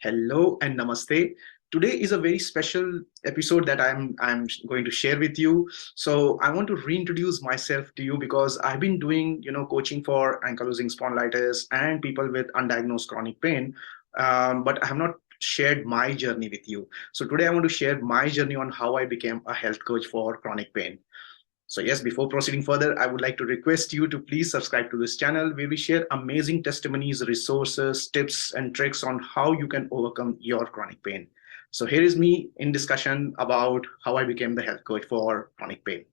Hello and namaste. Today is a very special episode that I'm going to share with you. So I want to reintroduce myself to you because I've been doing coaching for ankylosing spondylitis and people with undiagnosed chronic pain, but I have not shared my journey with you. So today I want to share my journey on how I became a health coach for chronic pain. So yes, before proceeding further, I would like to request you to please subscribe to this channel where we share amazing testimonies, resources, tips, and tricks on how you can overcome your chronic pain. So here is me in discussion about how I became the health coach for chronic pain.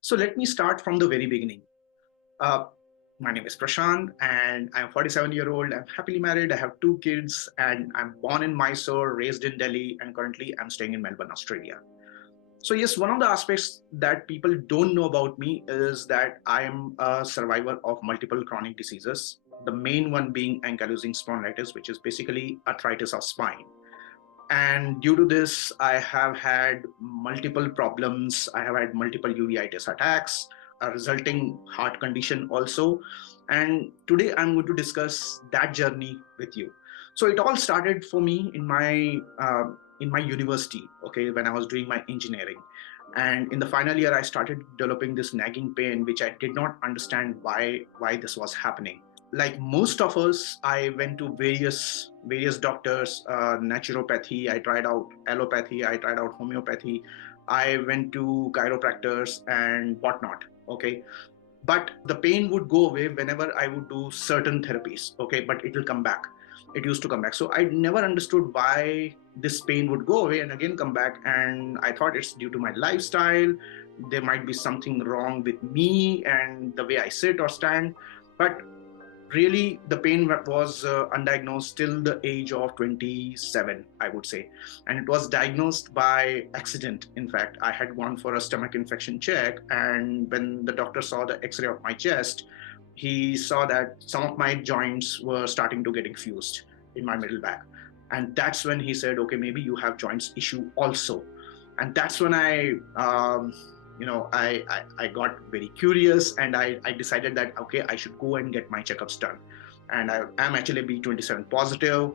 So let me start from the very beginning. Uh, my name is Prashant, and I'm 47-year-old. I'm happily married. I have two kids, and I'm born in Mysore, raised in Delhi, and currently I'm staying in Melbourne, Australia. So yes, one of the aspects that people don't know about me is that I am a survivor of multiple chronic diseases. The main one being ankylosing spondylitis, which is basically arthritis of spine. And due to this, I have had multiple problems. I have had multiple uveitis attacks, a resulting heart condition also. And today I'm going to discuss that journey with you. So it all started for me in my university, okay, when I was doing my engineering. And in the final year, I started developing this nagging pain, which I did not understand why this was happening. Like most of us, I went to various doctors, naturopathy. I tried out allopathy. I tried out homeopathy. I went to chiropractors and whatnot. Okay, but the pain would go away whenever I would do certain therapies. Okay, but it will come back. It used to come back. So I never understood why this pain would go away and again come back. And I thought it's due to my lifestyle. There might be something wrong with me and the way I sit or stand. But really the pain was undiagnosed till the age of 27, I would say. And it was diagnosed by accident. In fact, I had gone for a stomach infection check, and when the doctor saw the x-ray of my chest, he saw that some of my joints were starting to getting fused in my middle back. And that's when he said, okay, maybe you have joints issue also. And that's when I got very curious, and I decided that okay, I should go and get my checkups done. And I am actually B27 positive.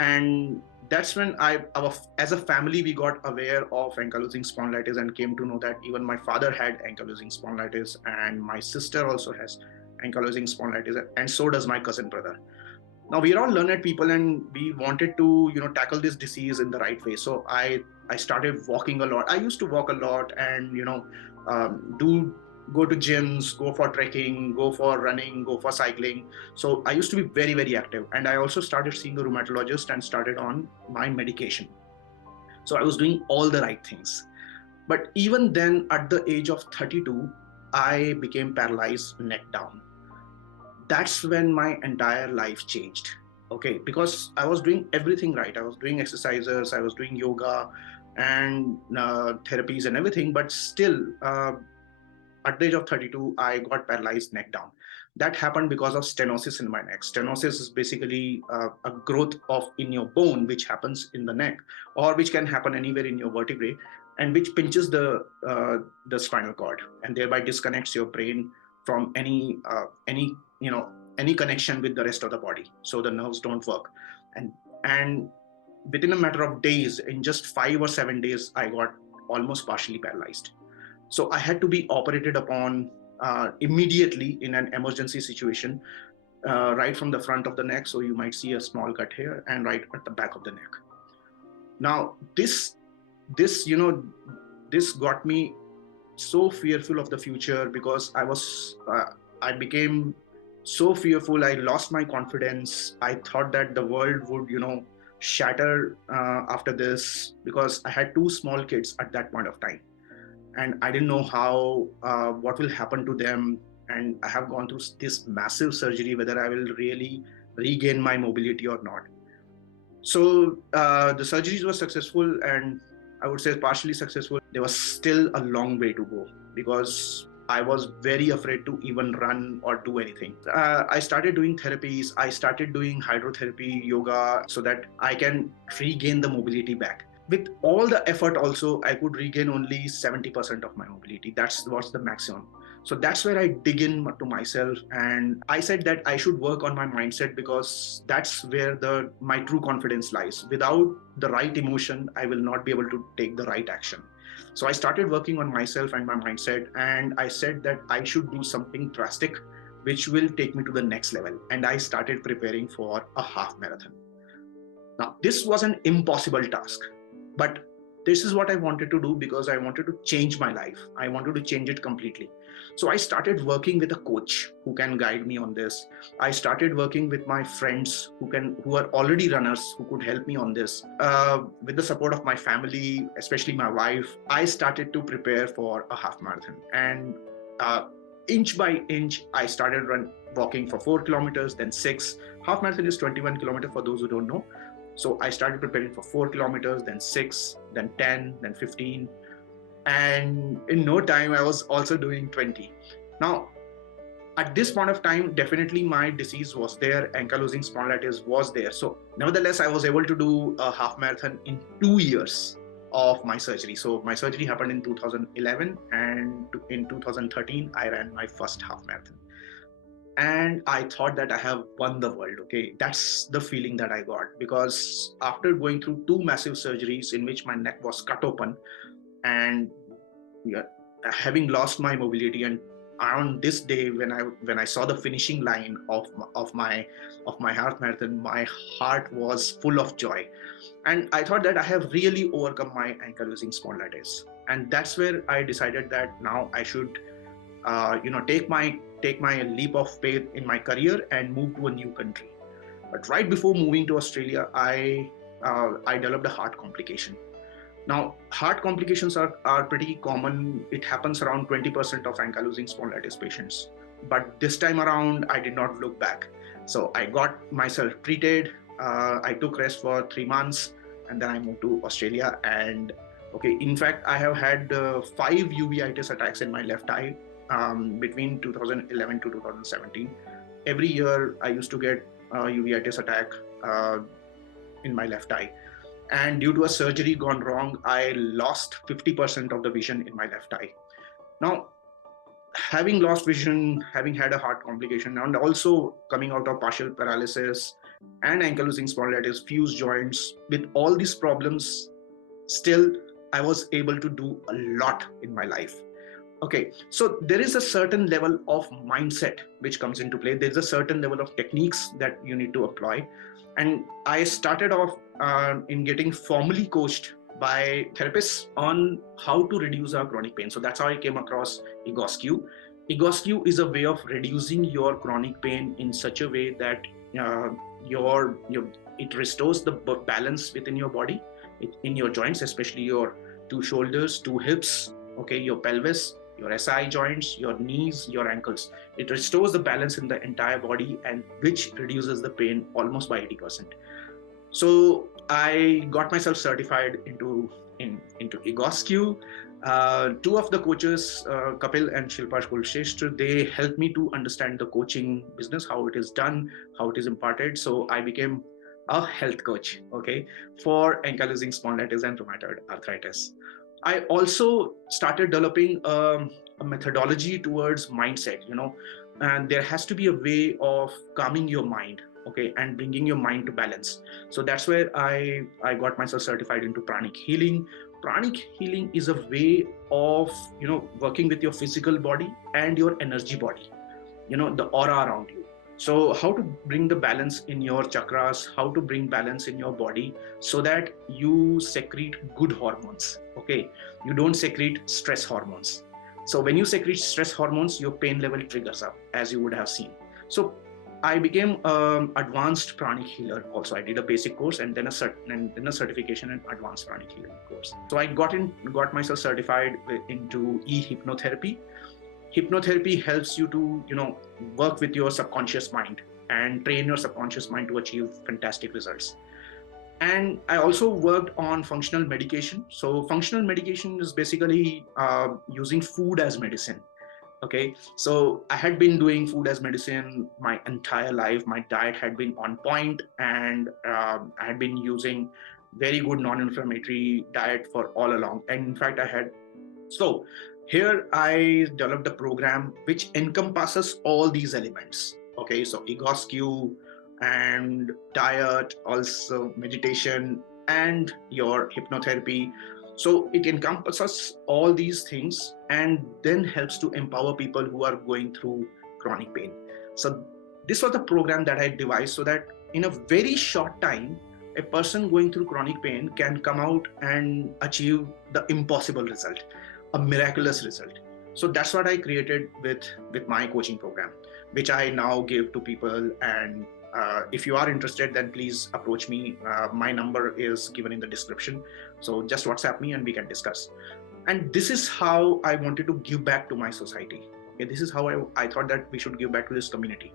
And that's when as a family, we got aware of ankylosing spondylitis and came to know that even my father had ankylosing spondylitis, and my sister also has ankylosing spondylitis, and so does my cousin brother. Now we are all learned people, and we wanted to tackle this disease in the right way. So I started walking a lot. I used to walk a lot, and do go to gyms, go for trekking, go for running, go for cycling. So I used to be very, very active. And I also started seeing a rheumatologist and started on my medication. So I was doing all the right things. But even then, at the age of 32, I became paralyzed neck down. That's when my entire life changed. Okay, because I was doing everything right. I was doing exercises, I was doing yoga and therapies and everything, but still, at the age of 32, I got paralyzed neck down. That happened because of stenosis in my neck. Stenosis is basically a growth of in your bone, which happens in the neck, or which can happen anywhere in your vertebrae, and which pinches the spinal cord, and thereby disconnects your brain from any connection with the rest of the body. So the nerves don't work, and within a matter of days, in just 5 or 7 days, I got almost partially paralyzed. So I had to be operated upon immediately in an emergency situation, right from the front of the neck. So you might see a small cut here, and right at the back of the neck. Now this you know this got me so fearful of the future, because I became so fearful. I lost my confidence. I thought that the world would shatter after this, because I had two small kids at that point of time, and I didn't know how what will happen to them. And I have gone through this massive surgery, whether I will really regain my mobility or not. So the surgeries were successful, and I would say partially successful. There was still a long way to go, because I was very afraid to even run or do anything. I started doing therapies. I started doing hydrotherapy, yoga, so that I can regain the mobility back. With all the effort also, I could regain only 70% of my mobility. That's what's the maximum. So that's where I dig in to myself, and I said that I should work on my mindset, because that's where my true confidence lies. Without the right emotion, I will not be able to take the right action. So I started working on myself and my mindset, and I said that I should do something drastic which will take me to the next level. And I started preparing for a half marathon. Now, this was an impossible task, but this is what I wanted to do, because I wanted to change my life. I wanted to change it completely. So I started working with a coach who can guide me on this. I started working with my friends who are already runners, who could help me on this. With the support of my family, especially my wife, I started to prepare for a half marathon. And inch by inch, I started walking for 4 kilometers, then 6. Half marathon is 21 kilometers for those who don't know. So I started preparing for 4 kilometers, then 6, then 10, then 15. And in no time, I was also doing 20. Now, at this point of time, definitely my disease was there. Ankylosing spondylitis was there. So nevertheless, I was able to do a half marathon in 2 years of my surgery. So my surgery happened in 2011, and in 2013, I ran my first half marathon. And I thought that I have won the world. Okay, that's the feeling that I got, because after going through 2 massive surgeries in which my neck was cut open, and yeah, having lost my mobility, and on this day when I saw the finishing line of my half marathon, my heart was full of joy, and I thought that I have really overcome my ankylosing spondylitis. And that's where I decided that now I should take my leap of faith in my career and move to a new country. But right before moving to Australia, I developed a heart complication. Now, heart complications are pretty common. It happens around 20% of ankylosing spondylitis patients. But this time around, I did not look back. So I got myself treated. I took rest for 3 months, and then I moved to Australia. And okay, in fact, I have had 5 uveitis attacks in my left eye between 2011 to 2017. Every year, I used to get a uveitis attack in my left eye. And due to a surgery gone wrong, I lost 50% of the vision in my left eye. Now, having lost vision, having had a heart complication, and also coming out of partial paralysis and ankylosing spondylitis, fused joints, with all these problems, still I was able to do a lot in my life. Okay, so there is a certain level of mindset which comes into play. There's a certain level of techniques that you need to apply. And I started off in getting formally coached by therapists on how to reduce our chronic pain. So that's how I came across Egoscue. Egoscue is a way of reducing your chronic pain in such a way that uh, it restores the balance within your body, in your joints, especially your 2 shoulders, 2 hips, okay, your pelvis, your SI joints, your knees, your ankles. It restores the balance in the entire body, and which reduces the pain almost by 80%. So I got myself certified into Egoscue. 2 of the coaches, Kapil and Shilpa Kulsheshtha, they helped me to understand the coaching business, how it is done, how it is imparted. So I became a health coach, okay, for ankylosing spondylitis and rheumatoid arthritis. I also started developing a methodology towards mindset, and there has to be a way of calming your mind, okay, and bringing your mind to balance. So that's where I got myself certified into Pranic healing. Pranic healing is a way of, working with your physical body and your energy body, the aura around you. So how to bring the balance in your chakras, how to bring balance in your body so that you secrete good hormones, okay? You don't secrete stress hormones. So when you secrete stress hormones, your pain level triggers up, as you would have seen. So I became advanced pranic healer also. I did a basic course and then a certification in advanced pranic healing course. So I got myself certified into E-Hypnotherapy. Hypnotherapy helps you to work with your subconscious mind and train your subconscious mind to achieve fantastic results. And I also worked on functional medication. So functional medication is basically using food as medicine. Okay, so I had been doing food as medicine my entire life. My diet had been on point, and I had been using very good non-inflammatory diet for all along. And in fact, so Here I developed a program which encompasses all these elements. Okay, so Egoscue and diet, also meditation, and your hypnotherapy. So it encompasses all these things and then helps to empower people who are going through chronic pain. So this was the program that I devised so that in a very short time, a person going through chronic pain can come out and achieve the impossible result, a miraculous result. So that's what I created with my coaching program, which I now give to people. And if you are interested, then please approach me. My number is given in the description, so just WhatsApp me and we can discuss. And this is how I wanted to give back to my society. Okay, this is how I thought that we should give back to this community,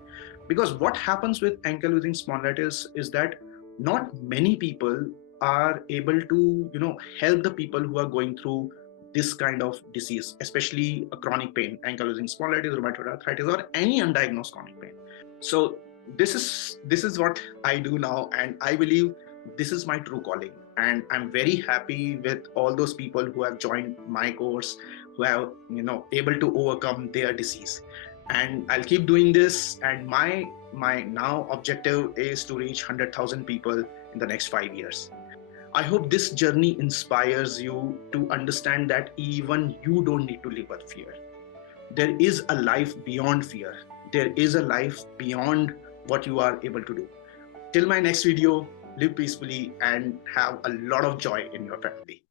because what happens with ankylosing spondylitis is that not many people are able to help the people who are going through this kind of disease, especially a chronic pain, ankylosing spondylitis, rheumatoid arthritis, or any undiagnosed chronic pain. So this is what I do now, and I believe this is my true calling. And I'm very happy with all those people who have joined my course, who have able to overcome their disease. And I'll keep doing this. And my now objective is to reach 100,000 people in the next 5 years. I hope this journey inspires you to understand that even you don't need to live with fear. There is a life beyond fear. There is a life beyond what you are able to do. Till my next video, live peacefully and have a lot of joy in your family.